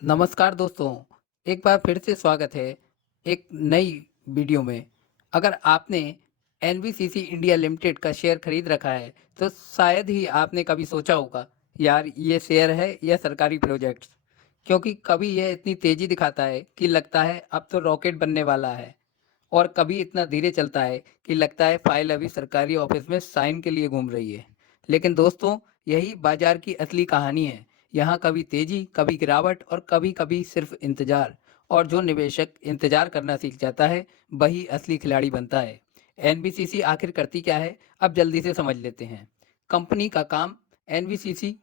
नमस्कार दोस्तों, एक बार फिर से स्वागत है एक नई वीडियो में। अगर आपने एनबीसीसी इंडिया लिमिटेड का शेयर खरीद रखा है, तो शायद ही आपने कभी सोचा होगा, यार ये शेयर है या सरकारी प्रोजेक्ट्स। क्योंकि कभी यह इतनी तेज़ी दिखाता है कि लगता है अब तो रॉकेट बनने वाला है, और कभी इतना धीरे चलता है कि लगता है फाइल अभी सरकारी ऑफिस में साइन के लिए घूम रही है। लेकिन दोस्तों, यही बाजार की असली कहानी है। यहाँ कभी तेजी, कभी गिरावट और कभी कभी सिर्फ इंतजार। और जो निवेशक इंतजार करना सीख जाता है, वही असली खिलाड़ी बनता है। एनबीसीसी आखिर करती क्या है, अब जल्दी से समझ लेते हैं। कंपनी का काम। एनबीसीसी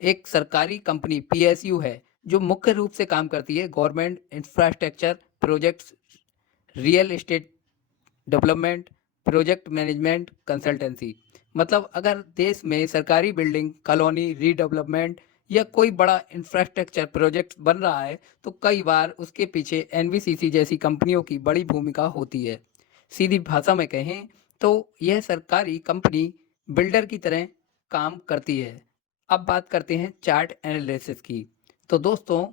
एक सरकारी कंपनी पीएसयू है, जो मुख्य रूप से काम करती है government infrastructure projects, real estate development, project management, consultancy. मतलब अगर देश में सरकारी बिल्डिंग, कॉलोनी रीडेवलपमेंट या कोई बड़ा इंफ्रास्ट्रक्चर प्रोजेक्ट बन रहा है, तो कई बार उसके पीछे एनबीसीसी जैसी कंपनियों की बड़ी भूमिका होती है। सीधी भाषा में कहें तो यह सरकारी कंपनी बिल्डर की तरह काम करती है। अब बात करते हैं चार्ट एनालिसिस की। तो दोस्तों,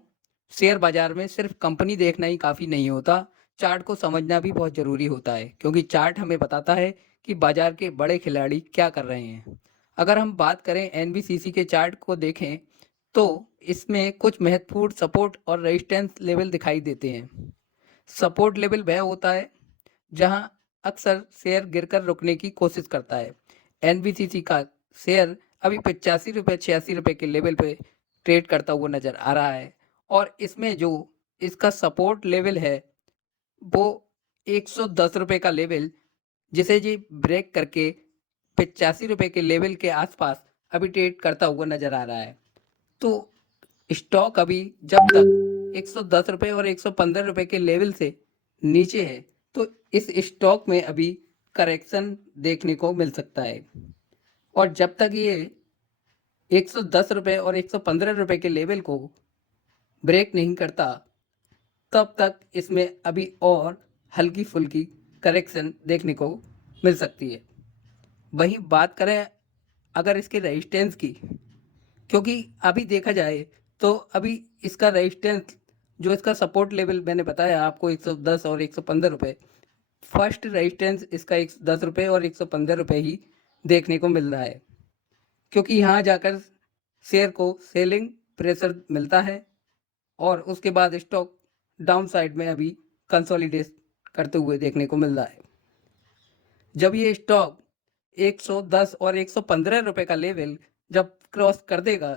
शेयर बाजार में सिर्फ कंपनी देखना ही काफ़ी नहीं होता, चार्ट को समझना भी बहुत ज़रूरी होता है, क्योंकि चार्ट हमें बताता है कि बाजार के बड़े खिलाड़ी क्या कर रहे हैं। अगर हम बात करें एनबीसीसी के चार्ट को देखें, तो इसमें कुछ महत्वपूर्ण सपोर्ट और रेजिस्टेंस लेवल दिखाई देते हैं। सपोर्ट लेवल वह होता है जहां अक्सर शेयर गिरकर रुकने की कोशिश करता है। एनबीसीसी का शेयर अभी 85 रुपये 86 रुपये के लेवल पे ट्रेड करता हुआ नजर आ रहा है। और इसमें जो इसका सपोर्ट लेवल है, वो 110 रुपये का लेवल, जिसे जी ब्रेक करके 85 रुपये के लेवल के आसपास अभी ट्रेड करता हुआ नजर आ रहा है। तो स्टॉक अभी जब तक 110 रुपये और 115 रुपये के लेवल से नीचे है, तो इस स्टॉक में अभी करेक्शन देखने को मिल सकता है। और जब तक ये 110 रुपये और 115 रुपये के लेवल को ब्रेक नहीं करता, तब तक इसमें अभी और हल्की फुल्की करेक्शन देखने को मिल सकती है। वहीं बात करें अगर इसके रेजिस्टेंस की, क्योंकि अभी देखा जाए तो अभी इसका रेजिस्टेंस, जो इसका सपोर्ट लेवल मैंने बताया आपको 110 और 115 रुपये, फर्स्ट रेजिस्टेंस इसका 110 रुपये और 115 रुपये ही देखने को मिल रहा है। क्योंकि यहाँ जाकर शेयर को सेलिंग प्रेशर मिलता है, और उसके बाद स्टॉक डाउन साइड में अभी कंसोलिडेट करते हुए देखने को मिल रहा है। जब ये स्टॉक 110 और 115 रुपये का लेवल जब क्रॉस कर देगा,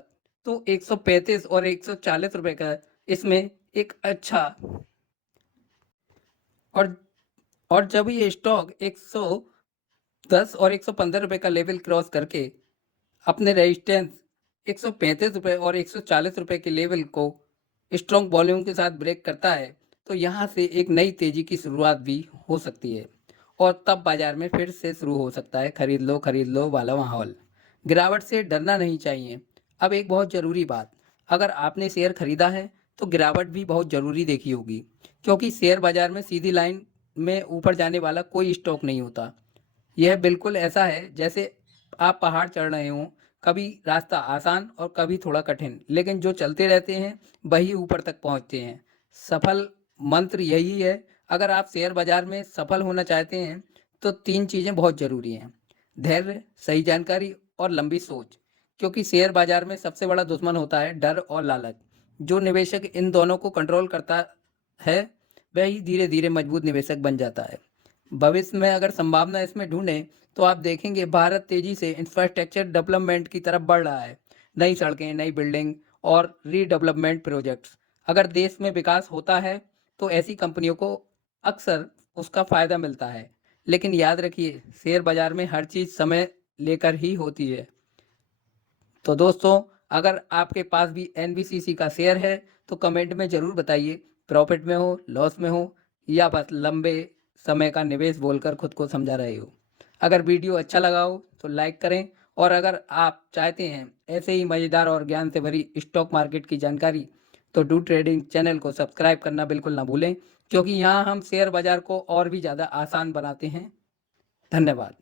तो 135 और 140 रुपये का इसमें एक अच्छा, और और जब ये स्टॉक 110 और 115 रुपये का लेवल क्रॉस करके अपने रेजिस्टेंस 135 रुपये और 140 रुपये के लेवल को स्ट्रॉन्ग वॉल्यूम के साथ ब्रेक करता है, तो यहाँ से एक नई तेजी की शुरुआत भी हो सकती है। और तब बाजार में फिर से शुरू हो सकता है खरीद लो वाला माहौल। गिरावट से डरना नहीं चाहिए। अब एक बहुत ज़रूरी बात, अगर आपने शेयर खरीदा है तो गिरावट भी बहुत ज़रूरी देखी होगी, क्योंकि शेयर बाजार में सीधी लाइन में ऊपर जाने वाला कोई स्टॉक नहीं होता। यह बिल्कुल ऐसा है जैसे आप पहाड़ चढ़ रहे हों, कभी रास्ता आसान और कभी थोड़ा कठिन, लेकिन जो चलते रहते हैं वही ऊपर तक पहुंचते हैं। सफल मंत्र यही है। अगर आप शेयर बाजार में सफल होना चाहते हैं, तो तीन चीज़ें बहुत ज़रूरी हैं: धैर्य, सही जानकारी और लंबी सोच। क्योंकि शेयर बाजार में सबसे बड़ा दुश्मन होता है डर और लालच। जो निवेशक इन दोनों को कंट्रोल करता है, वह ही धीरे धीरे मजबूत निवेशक बन जाता है। भविष्य में अगर संभावना इसमें ढूंढें, तो आप देखेंगे भारत तेजी से इंफ्रास्ट्रक्चर डेवलपमेंट की तरफ बढ़ रहा है। नई सड़कें, नई बिल्डिंग और रीडेवलपमेंट प्रोजेक्ट्स। अगर देश में विकास होता है, तो ऐसी कंपनियों को अक्सर उसका फायदा मिलता है। लेकिन याद रखिए, शेयर बाजार में हर चीज़ समय लेकर ही होती है। तो दोस्तों, अगर आपके पास भी एनबीसीसी का शेयर है, तो कमेंट में ज़रूर बताइए, प्रॉफिट में हो, लॉस में हो, या बस लंबे समय का निवेश बोलकर खुद को समझा रहे हो। अगर वीडियो अच्छा लगा हो तो लाइक करें, और अगर आप चाहते हैं ऐसे ही मज़ेदार और ज्ञान से भरी स्टॉक मार्केट की जानकारी, तो डू ट्रेडिंग चैनल को सब्सक्राइब करना बिल्कुल ना भूलें, क्योंकि यहाँ हम शेयर बाज़ार को और भी ज़्यादा आसान बनाते हैं। धन्यवाद।